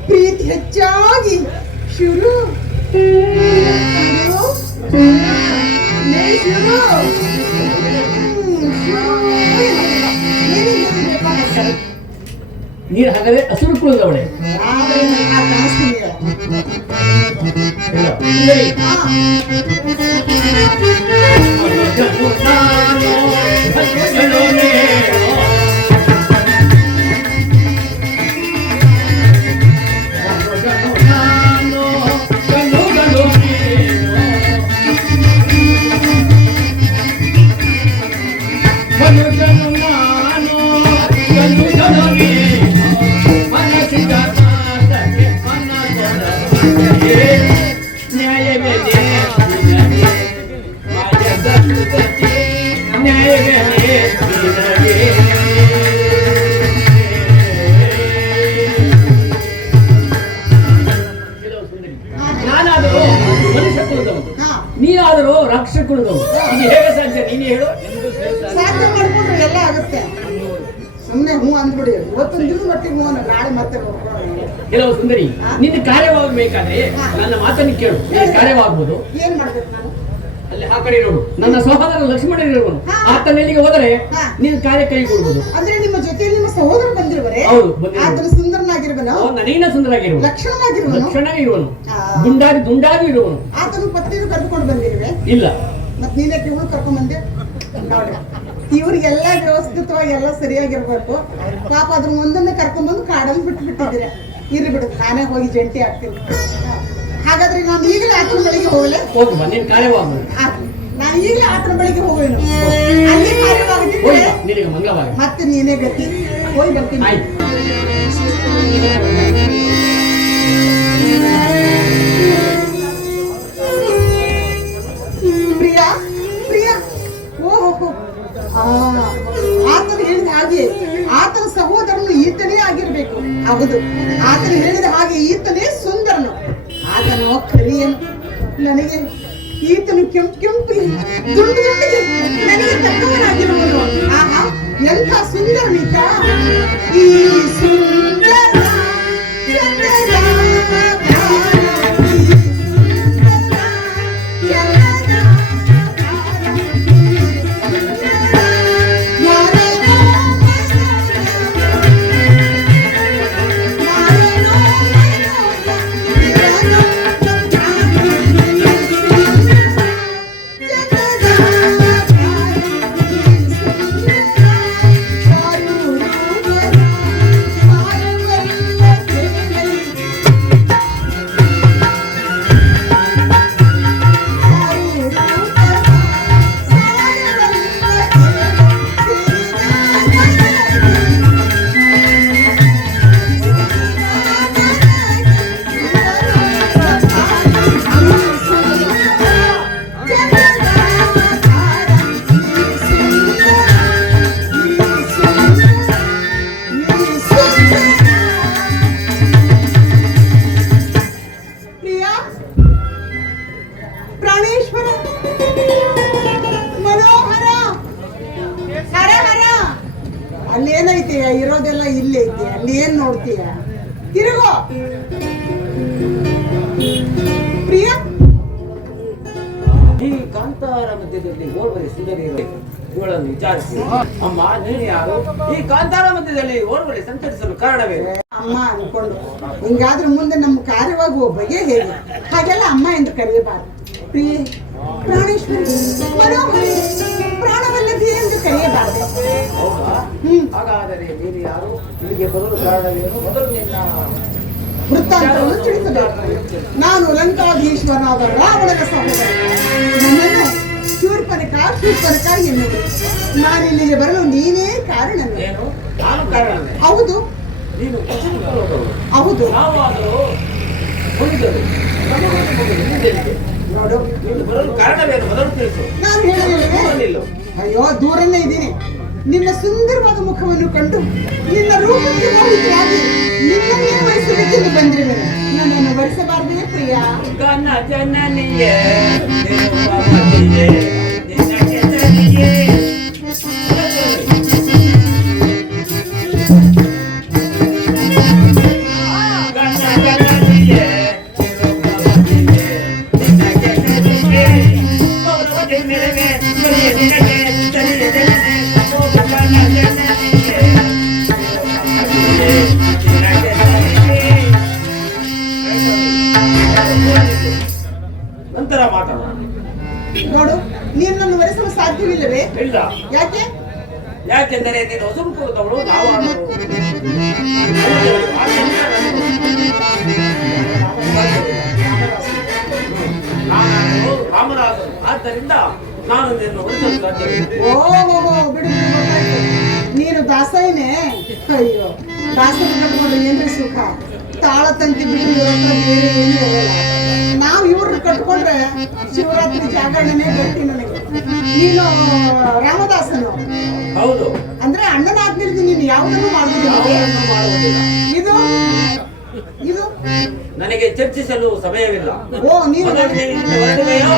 ಪ್ರೀತಿ ಹೆಚ್ಚಾಗಿ ಶುರು ನೀರು ಹಾಗಾದ್ರೆ ಹಸಿರು ಕುಳಿದವಳೆ. ನಾನಾದರೂ ಮನುಷ್ಯ ಕುಲದವನು, ನೀನಾದರೂ ರಾಕ್ಷಸ ಕುಲದವನು. ಇದು ಹೇಗೆ ಸಾಧ್ಯ? ನೀನೇ ಹೇಳು. ಸಾಧ್ಯ ಮಾಡ್ಕೊಂಡ್ರೆ ಎಲ್ಲ ಆಗುತ್ತೆ. ಸುಮ್ಮನೆ ಹೂ ಅಂದ್ಬಿಡಿ. ಇವತ್ತೊಂದು ದಿನ ಮಟ್ಟಿಗೆ ಹೂ ಅನ್ನ, ನಾಳೆ ಮತ್ತೆ ಕೆಲವು ಸುಂದರಿ, ನಿನ್ನ ಕಾರ್ಯವಾಗಬೇಕಾದ್ರೆ ನನ್ನ ಮಾತನ್ನು ಕೇಳು. ನಿನ್ನ ಕಾರ್ಯವಾಗಬಹುದು. ಏನ್ ಮಾಡ್ಬೇಕು ನಾನು? ಅಲ್ಲಿ ಆ ಕಡೆ ನೋಡು, ನನ್ನ ಸಹೋದರ ಲಕ್ಷ್ಮಣನಿರುವನು. ಆತನ ಎಲ್ಲಿಗೆ ಹೋದರೆ ನಿನ್ನ ಕಾರ್ಯ ಕೈಗೊಳ್ಬಹುದು. ಅಂದ್ರೆ ನಿಮ್ಮ ಜೊತೆಯಲ್ಲಿ ನಿಮ್ಮ ಸಹೋದರ ಬಂದಿರುವರೆ? ಹೌದು, ಆತನ ಸುಂದರನಾಗಿರುವನು, ನನಗಿನ ಸುಂದರಾಗಿರುವನು, ಲಕ್ಷಣವಾಗಿರುವನು, ದುಂಡಾಗಿ ಇರುವನು. ಆತನ ಪತ್ನಿಯನ್ನು ಕರ್ಕೊಂಡು ಬಂದಿರುವೆ? ಇಲ್ಲ. ಮತ್ ನೀನಕ್ಕೆ ಇವಳು ಕರ್ಕೊಂಡ್ ಬಂದೆ? ನೋಡ್ರಿ, ಇವ್ರಿಗೆಲ್ಲ ವ್ಯವಸ್ಥಿತವಾಗಿ ಎಲ್ಲ ಸರಿಯಾಗಿರ್ಬೇಕು. ಪಾಪ ಅದ್ರ ಒಂದನ್ನ ಕರ್ಕೊಂಡ್ಬಂದು ಕಾಡಲ್ಲಿ ಬಿಟ್ಟಿದ್ದೀರ. ಇರ್ಲಿ ಬಿಡು, ನಾನೇ ಹೋಗಿ ಜಂಟಿ ಆಗ್ತೀನಿ. ಹಾಗಾದ್ರೆ ನಾನು ಈಗಲೇ ಆತನ ಬಳಿಗೆ ಹೋಗಲೆ? ಹೋಗುವ, ನಿನ್ನ ಕಾರ್ಯವಾಗುವುದು. ನಾನು ಈಗಲೇ ಆತನ ಬಳಿಗೆ ಹೋಗುವೇನು? ಅಲ್ಲಿ ಕಾರ್ಯವಾಗುತ್ತಿದ್ರೆ ನಿನಗೆ ಮಂಗಳವಾಗ ಮತ್ತೆ ನೀನೇ ಗತಿ. ಹೋಗಿ ಬರ್ತೀನಿ. ಆಯ್ತು. ಪ್ರಿಯಾ, ಪ್ರಿಯಾ, ಓಹೋ, ಆತನು ಹೇಳಿದ ಹಾಗೆ ಆತನ ಸಹೋದರನು ಈತನೇ ಆಗಿರ್ಬೇಕು. ಹೌದು, ಆತನು ಹೇಳಿದ ಹಾಗೆ ಈತನೇ ಸುಂದರನು. ಆತನು ಕರಿಯನು, ನನಗೆ ಈತನು ಕೆಂಪು ದುಂಡಿಗೆ ನನಗೆ ತಕ್ಕವನಾಗಿರುವನು. ಆಹಾ, ಎಂಥ ಸುಂದರನೀತ ಈ ಸುಂದರ ಎಲ್ಲೈತೆಯ ಇರೋದೆಲ್ಲ ಇಲ್ಲೇ ಐತೆ ಅಲ್ಲಿ ಏನ್ ನೋಡ್ತೀಯ ತಿರುಗೋ ಪ್ರಿಯ ಈ ಕಾಂತಾರ ಮಧ್ಯದಲ್ಲಿ ಓರ್ವರಿ ಸುಂದರಿ ಇವಳನ್ನು ವಿಚಾರಿಸಿ ಅಮ್ಮ ನೀನು ಯಾರು? ಈ ಕಾಂತಾರ ಮಧ್ಯದಲ್ಲಿ ಓರ್ವರಿ ಸಂಚರಿಸಲು ಕಾರಣವೇನು? ಅಮ್ಮ ಅನ್ಕೊಂಡು ಹಿಂಗಾದ್ರೆ ಮುಂದೆ ನಮ್ಮ ಕಾರ್ಯವಾಗುವ ಬಗೆ ಹೇಗೆ ಹಾಗೆಲ್ಲ ಅಮ್ಮ ಎಂದು ಕರೆಯಬಾರದು. ಪ್ರಿಯೆ, ಪ್ರಾಣೇಶ್ವರಿ, ಮನೋಹರಿ, ಪ್ರಾಣವಲ್ಲದೆ ಎಂದು ಕರೆಯಬಾರದು. ಹೌದಾ? ಹಾಗಾದರೆ ನೀನು ಯಾರು? ಇಲ್ಲಿಗೆ ಬರಲು ಕಾರಣವೇನು? ಮೊದಲು ನಿನ್ನ ವೃತ್ತಾಂತವನ್ನು ತಿಳಿಸಬೇಕು. ನಾನು ಲಂಕಾಧೀಶ್ವರನಾದ ರಾವಣನ ಸಹೋದರ. ನನ್ನನ್ನು ಶೂರ್ಪನಖ ಎನ್ನುವುದು. ನಾನಿಲ್ಲಿಗೆ ಬರಲು ನೀನೇ ಕಾರಣ. ಏನು? ನಾನು ಕಾರಣವೇ? ಹೌದು ನೀನು ಕುಶಲಕರರು. ಹೌದು. ನಾವಾದರೂ ಹುಡುಗರು ನಮಗೊಂದು ಮಗು ಇಲ್ಲಿದೆ. ನೋಡು, ನೀನು ಬರಲು ಕಾರಣವೇನು? ಮೊದಲು ತಿಳಿಸು. ನಾನು ಹೇಳಲಿಲ್ಲವೇ? ನಿಲ್ಲು. ಅಯ್ಯೋ, ದೂರನೇ ಇದ್ದೀನಿ. ನಿನ್ನ ಸುಂದರವಾದ ಮುಖವನ್ನು ಕಂಡು ನಿನ್ನ ರೂಪಕ್ಕೆ ಮೋಹಿತರಾಗಿ ನಿನ್ನನ್ನೇ ವರಿಸಬೇಕೆಂದು ಬಂದಿರುವೆ. ನನ್ನನ್ನು ವರಿಸಬಾರದೇ ಪ್ರಿಯ? ಕನ್ನ ಜನನಿಯೇ ದೇವಮತಿಯೇ ನಿನ್ನ ಜನನಿಯೇ ಕನ್ನ ಜನನಿಯೇ ದೇವಮತಿಯೇ ನಿನ್ನ ಜನನಿಯೇ ಗೌರವದ ಮೇರೆಗೆ ಬರಿಯ ನಿನಗೆ ತರಿಯದೆ ಕನ್ನ ಜನನಿಯೇ ನಿನ್ನ ಜನನಿಯೇ ನಂತರ ಮಾತಾಡ. ನೋಡು, ನೀನು ನನ್ನ ವರಿಸಲು ಸಾಧ್ಯವಿಲ್ಲವೇ? ಇಲ್ಲ. ಯಾಕೆ? ಯಾಕೆಂದರೆ ನೀನು ಹೊಸರುಕುವುದವಳು, ನಾವು ಆಡೋರು. ನಾನು ರಾಮರಾಜನು, ಆದ್ದರಿಂದ ನಾನು ನಿನ್ನ ಹೊರಿಸಲು ಸಾಧ್ಯವಿಲ್ಲ. ಓ ಬಿಡು, ಗೊತ್ತಾಯ್ತು. ನೀನು ದಾಸಯ್ಯನೇ. ಅಯ್ಯೋ, ದಾಸನ ಕಟ್ಕೊಂಡ್ರೆ ಏನ್ರಿ ಸುಖ? ತಾಳ ತಂತಿ ಬಿಟ್ಟು ಇವ್ರ ಹತ್ರ ಬೇರೆ ಏನು ಇರಲ್ಲ. ನಾವು ಇವ್ರನ್ನ ಕಟ್ಕೊಂಡ್ರೆ ಶಿವರಾತ್ರಿ ಜಾಗರಣೆನೇ ಗಟ್ಟಿ ನನಗೆ. ನೀನು ರಾಮದಾಸನು. ಹೌದು. ಅಂದ್ರೆ ಅಣ್ಣನಾದ್ಮೇಲೆ ನೀನು ಯಾವುದನ್ನು ಮಾಡುವುದಿಲ್ಲ. ಯಾವುದನ್ನು ಮಾಡುವುದಿಲ್ಲ. ಇದು ಇದು ನನಗೆ ಚರ್ಚಿಸಲು ಸಮಯವಿಲ್ಲ. ಓ ನೀನು ಮೊದಲು ನೀನು ಹೊರಡುವೆಯೋ?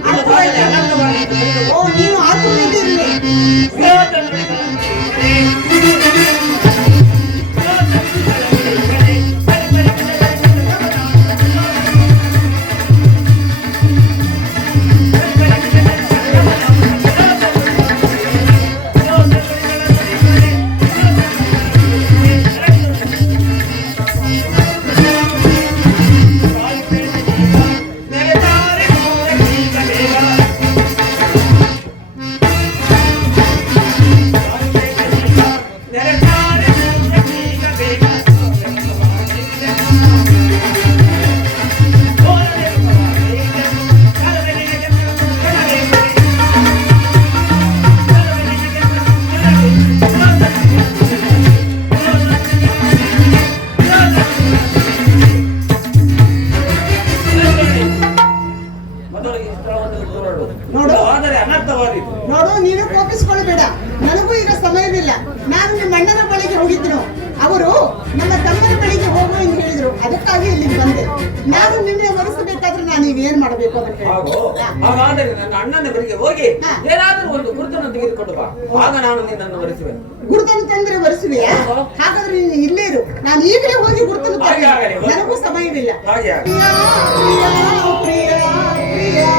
ಇಲ್ಲ ಬಾರದೆ ಅನಂತವಾಗಿ ಓ ನೀನು ಆತುರದಲ್ಲಿ ಇರ್ಲಿ. ನೋಡು, ನೀನು ಕೋಪಿಸ್ಕೊಳ್ಬೇಡ. ನನಗೂ ಈಗ ಸಮಯವಿಲ್ಲ. ನಾನು ನಿಮ್ಮ ಅಣ್ಣನ ಬಳಿಗೆ ಹೋಗಿದ್ದನು. ಅವರು ನಮ್ಮ ತಮ್ಮನ ಬಳಿಗೆ ಹೋಗು ಎಂದು ಹೇಳಿದ್ರು. ಅದಕ್ಕಾಗಿ ಇಲ್ಲಿಗೆ ಬಂದೆ. ನಾನು ನಿನ್ನೆ ವರಿಸಬೇಕಾದ್ರೆ ನಾನು ಈಗ ಏನ್ ಮಾಡಬೇಕು ಅಂತ ಹಾಗಾದರೆ ನನ್ನ ಅಣ್ಣನ ಬಳಿಗೆ ಹೋಗಿ ಹಾ. ಏನಾದರೂ ಒಂದು ಗುರುತನ್ನು ತೆಗೆದುಕೊಂಡು ಬಾ. ಆಗ ನಾನು ನಿನ್ನನ್ನು ವರಿಸುವೆ. ಗುರುತನ್ನು ತಂದ್ರೆ ವರಿಸುವೆಯಾ? ಹಾಗಾದ್ರೆ ನೀನು ಇಲ್ಲೇ ಇರು. ನಾನು ಈಗಲೇ ಹೋಗಿ ಗುರುತನ್ನು ಹಾಗೆ ಆಗಲಿ. ತರ್ತೀನಿ. ನನಗೂ ಸಮಯವಿಲ್ಲ. ಹಾಗೆ ಪ್ರಿಯಾ, ಪ್ರಿಯಾ, ಪ್ರಿಯಾ, ಪ್ರಿಯಾ.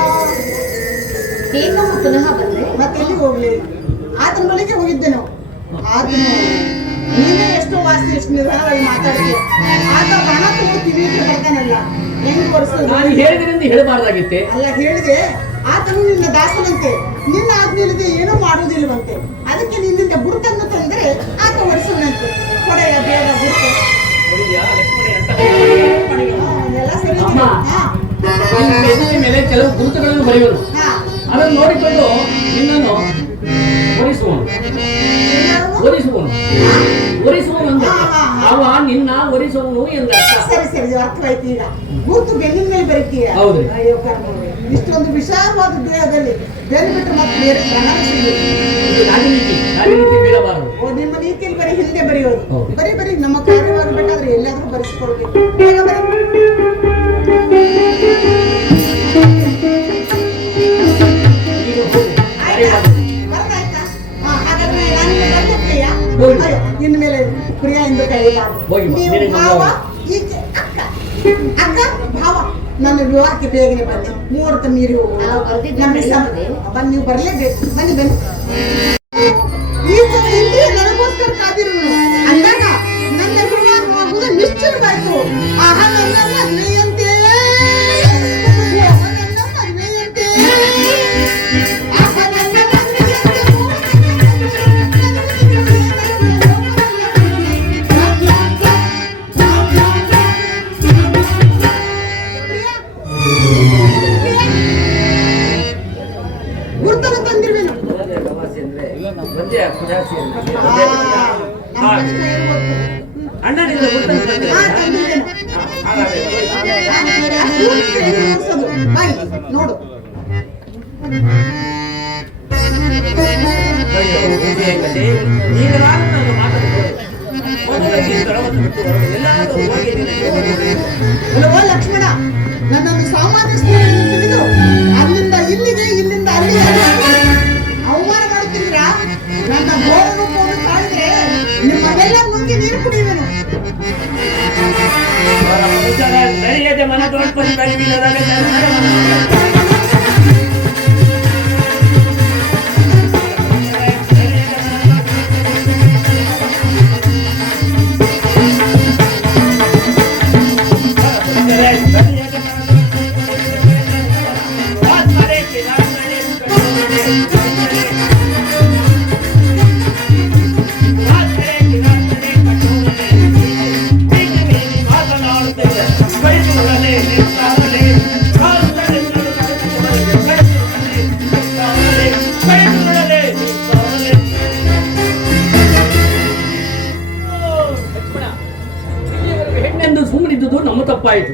ಏಕಮ್ಮ ಪುನಃ ಬಂದ್ರೆ ಮತ್ತೆ ಎಲ್ಲಿ ಹೋಗ್ಲಿ? ಆತನ ಬಳಿಗೆ ಹೋಗಿದ್ದೆನು. ಆತನು ನೀನೇ ಎಷ್ಟೋ ವಾಸಿ ಎಷ್ಟು ನಿಧಾನವಾಗಿ ಮಾತಾಡ್ತೀಯ. ಆತ ಬಣ ತುಂಬ ಕಿವಿಗೆ ಬರ್ತಾನಲ್ಲ, ಹೆಂಗ್ ಕೊಡಿಸೋದು? ನಾನು ಹೇಳಿದ್ರಿಂದ ಹೇಳಬಾರ್ದಾಗಿತ್ತೆ. ಅಲ್ಲ, ಹೇಳಿದೆ. ಆತನು ನಿನ್ನ ದಾಸನಂತೆ, ನಿನ್ನ ಆಜ್ಞೆಯಿಲ್ಲದೆ ಏನೂ ಮಾಡುವುದಿಲ್ಲವಂತೆ. ಅದಕ್ಕೆ ನಿನ್ನಿಂದ ಗುರುತನ್ನು ತಂದರೆ ಆತ ಹೊರಿಸುವಂತೆ. ಕೊಡೆಯ ಬೇಗ ಗುರುತು. ನೋಡಿದ್ಯಾ ಲಕ್ಷ್ಮಣ ಅಂತ ಎಲ್ಲ ಸರಿ ಇದೆ. ಅಮ್ಮ. ಹಾ, ನಿನ್ನ ಮೆದುಳಿನ ಮೇಲೆ ಕೆಲವು ಗುರುತುಗಳನ್ನು ಬರೆಯುವನು. ಹಾ. ಅದನ್ನು ನೋಡಿಕೊಂಡು ನಿನ್ನನ್ನು ಒರಿಸುವನು. ಎಲ್ಲರೂ? ಒರಿಸುವನು ಎಂದ ಅವ ನಿನ್ನ ಒರಿಸುವನು ಎಂದರ್ಥ. ಸರಿ ಸರಿ, ಅರ್ಥವಾಯ್ತು. ಈಗ ಗುರುತು ಬೆನ್ನಿನ ಮೇಲೆ ಬರೀತೀಯ. ಹೌದ್ರಿ. ಅಯ್ಯೋ ಕರ್ಮವೇ. ಇಷ್ಟೊಂದು ವಿಶಾಲವಾದ ದೇಹದಲ್ಲಿ ಬೆನ್ನು ಬಿಟ್ಟು ಮತ್ತೆ ಬೇರೆ ಪ್ರಾಣ ಸಿಗಲಿಲ್ಲ. ಇದು ರಾಜನೀತಿ ಬೀಳಬಾರದು. ಓ, ನಿಮ್ಮ ನೀತಿಯಲ್ಲಿ ಬರೀ ಹಿಂದೆ ಬರೆಯೋದು. ಹೌದು. ಬರೀ ನಮ್ಮ ಕಾರ್ಯವಾಗಬೇಕಾದ್ರೆ ಎಲ್ಲಾದ್ರೂ ಬರೆಸಿಕೊಳ್ಬೇಕು. ಬೇಗ ಬರೀ. ಈಗ ಹೋಗು. ಆಯ್ತಾ? ಬರ್ದಾಯ್ತಾ? ಹಾ, ಹಾಗಾದ್ರೆ ನಾನು ನಿನ್ನ ಗಂಡ ಪ್ರಿಯ. ಹೋಗಿ. ಅಯ್ಯೋ, ಒಳ್ಳೇದಾದ್ರು ಹೋಗಿ ಬಾ, ನೀವು ನಿನಗೆ ಭಾವ ಮದುವೆ ಈಚೆ ಅಕ್ಕ ಅಕ್ಕ ಭಾವ ನನ್ನ ವಿವಾಹಕ್ಕೆ ಬೇಗನೆ ಬನ್ನಿ ಮುಹೂರ್ತ ಮೀರಿ ಹೋಗೋಣ ಬನ್ನಿ ನೀವು ಬರಲೇಬೇಕು ಬನ್ನಿ ಬನ್ನಿ ಈಗ ಇಲ್ಲಿ ನನಗೋಸ್ಕರ ಕಾದಿರು ಅಂದಾಗ ನನ್ನ ವಿವಾಹವಾಗುವುದು ನಿಶ್ಚಯವಾಯಿತು ಆಹಾ ನನ್ನ ಮದುವೆಯಂತೆ ನನ್ನ ಮದುವೆಯಂತೆ ಆಹಾ ನನ್ನ ಗುರ್ತನ ತಂದಿರುವೆನು ಅಣ್ಣನಿಂದ ನೋಡು ಅಲ್ಲವೋ ಲಕ್ಷ್ಮಣ ನನ್ನನ್ನು ಸಾಮಾನ್ಯ ಸ್ಥಳದಲ್ಲಿ ತಿಳಿದು ಅಲ್ಲಿಂದ ಇಲ್ಲಿಗೆ ಇಲ್ಲಿಂದ ಅಲ್ಲಿಗೆ ಅವಮಾನ ಮಾಡುತ್ತಿದ್ದೀರಾ ನನ್ನ ಘೋರ ರೂಪವನ್ನು ತಾಳಿದ್ರೆ ನಿಮ್ಮನ್ನೆಲ್ಲ ನುಂಗಿ ನೀರು ಕುಡಿಯುವೆನು ನಡೆಯದೆ ಮನ ದೊಡ್ಡ ಹೆಣ್ಣೆಂದು ಸುಮ್ಮನಿದ್ದುದು ನಮ್ಮ ತಪ್ಪಾಯಿತು.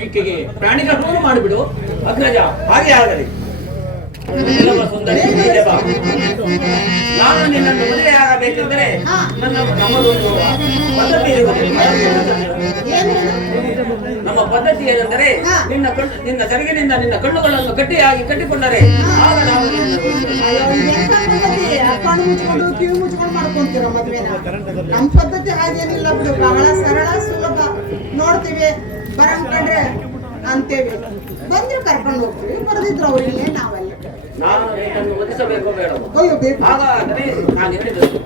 ಈಕೆಗೆ ಪ್ರಾಣಿಗಳನ್ನು ಮಾಡಿಬಿಡು ಅಗ್ರಜ, ಹಾಗೆ ಆಗಲಿ. ಸುಂದರಿ ನೀನೇ ಬಾ. ನಾನು ನಿನ್ನನ್ನು ಮದುವೆಯಾಗಬೇಕೆಂದರೆ ನಮ್ಮದೊಂದು ಪದ್ಧತಿ ನಮ್ಮ ಪದ್ಧತಿ ಏನೆಂದರೆ ನಿನ್ನ ಸೆರಗಿನಿಂದ ನಿನ್ನ ಕಣ್ಣುಗಳನ್ನು ಕಟ್ಟಿಕೊಂಡರೆ ಆಗ ನಾವು ಕಣ್ಣು ಮುಚ್ಕೊಂಡು ಕಿವಿ ಮುಚ್ಕೊಂಡು ಮಾಡ್ಕೊಂತೀರ ಮದ್ವೆನ. ನಮ್ ಪದ್ಧತಿ ಹಾಗೇನಿಲ್ಲ ಬಿಡು, ಬಹಳ ಸರಳ ಸುಲಭ. ನೋಡ್ತೀವಿ ಬರಂಕಂಡ್ರೆ ಅಂತೇವಿ, ಬಂದ್ರೆ ಕರ್ಕೊಂಡು ಹೋಗ್ತೀವಿ, ಬರದಿದ್ರು ಅವ್ರಿಲ್ಲೇ ನಾವೆಲ್ಲ. ನಾನು ನಿನ್ನನ್ನು ಒದಿಸಬೇಕು ಬೇಡ? ಅಯ್ಯೋ ಬೇಕು. ಹಾಗಾದರೆ ನಾನು ಹೇಳಿದ್ದು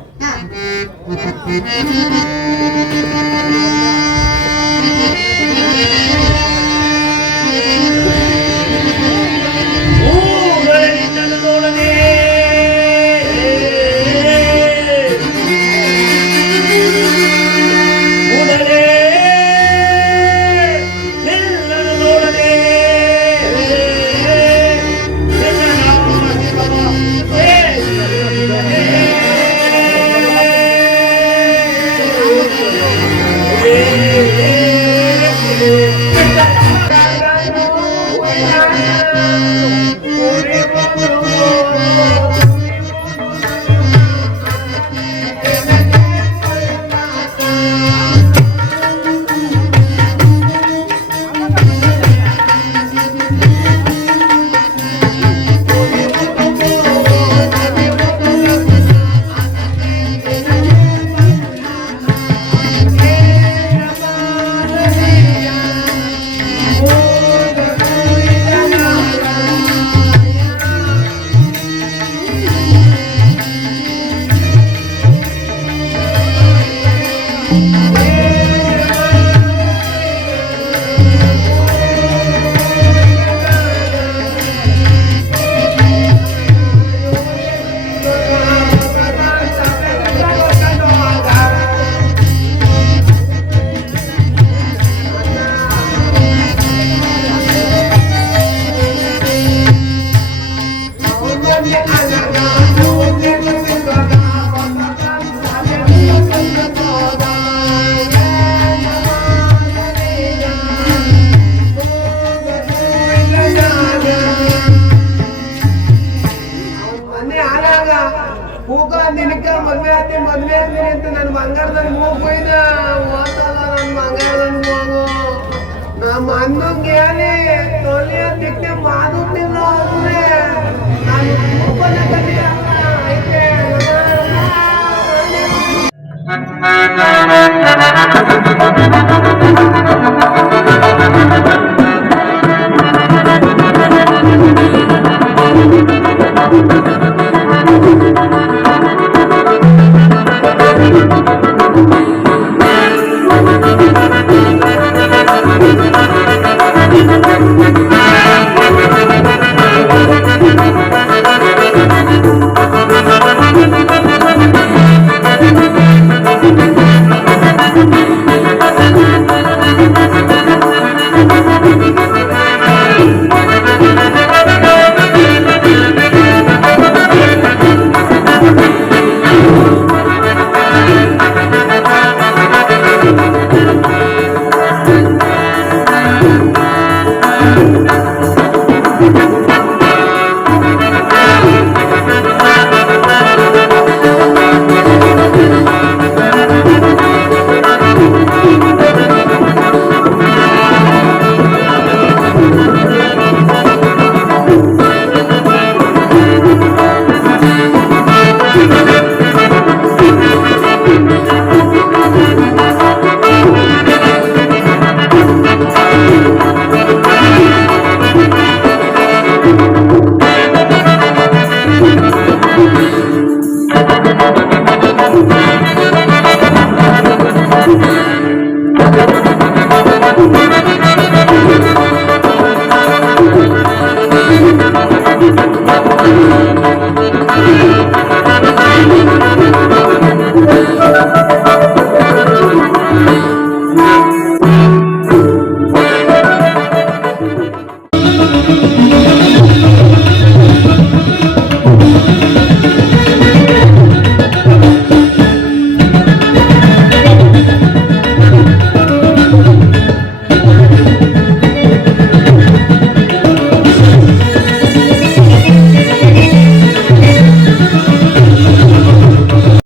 ಮದ್ವೆ ಆತೀನಿ ಅಂತ ನನ್ನ ಬಂಗಾರದಲ್ಲಿ ಹೋಗ್ಬೋಯ್ದ ಓದ್ತಲ್ಲ ನನ್ನ ಬಂಗಾರದಲ್ಲಿ ಹೋಗು ನಮ್ಮ ಅಣ್ಣಂಗೆ ಹೇಳಿ ತೊಲೆ ದಿಕ್ಕೆ ಮಾಡೋದಿಲ್ಲ ಅಂದ್ರೆ ನಾನು ಒಬ್ಬನೇ ಕಲಿಯಲ್ಲ ಐತೆ ¡Gracias!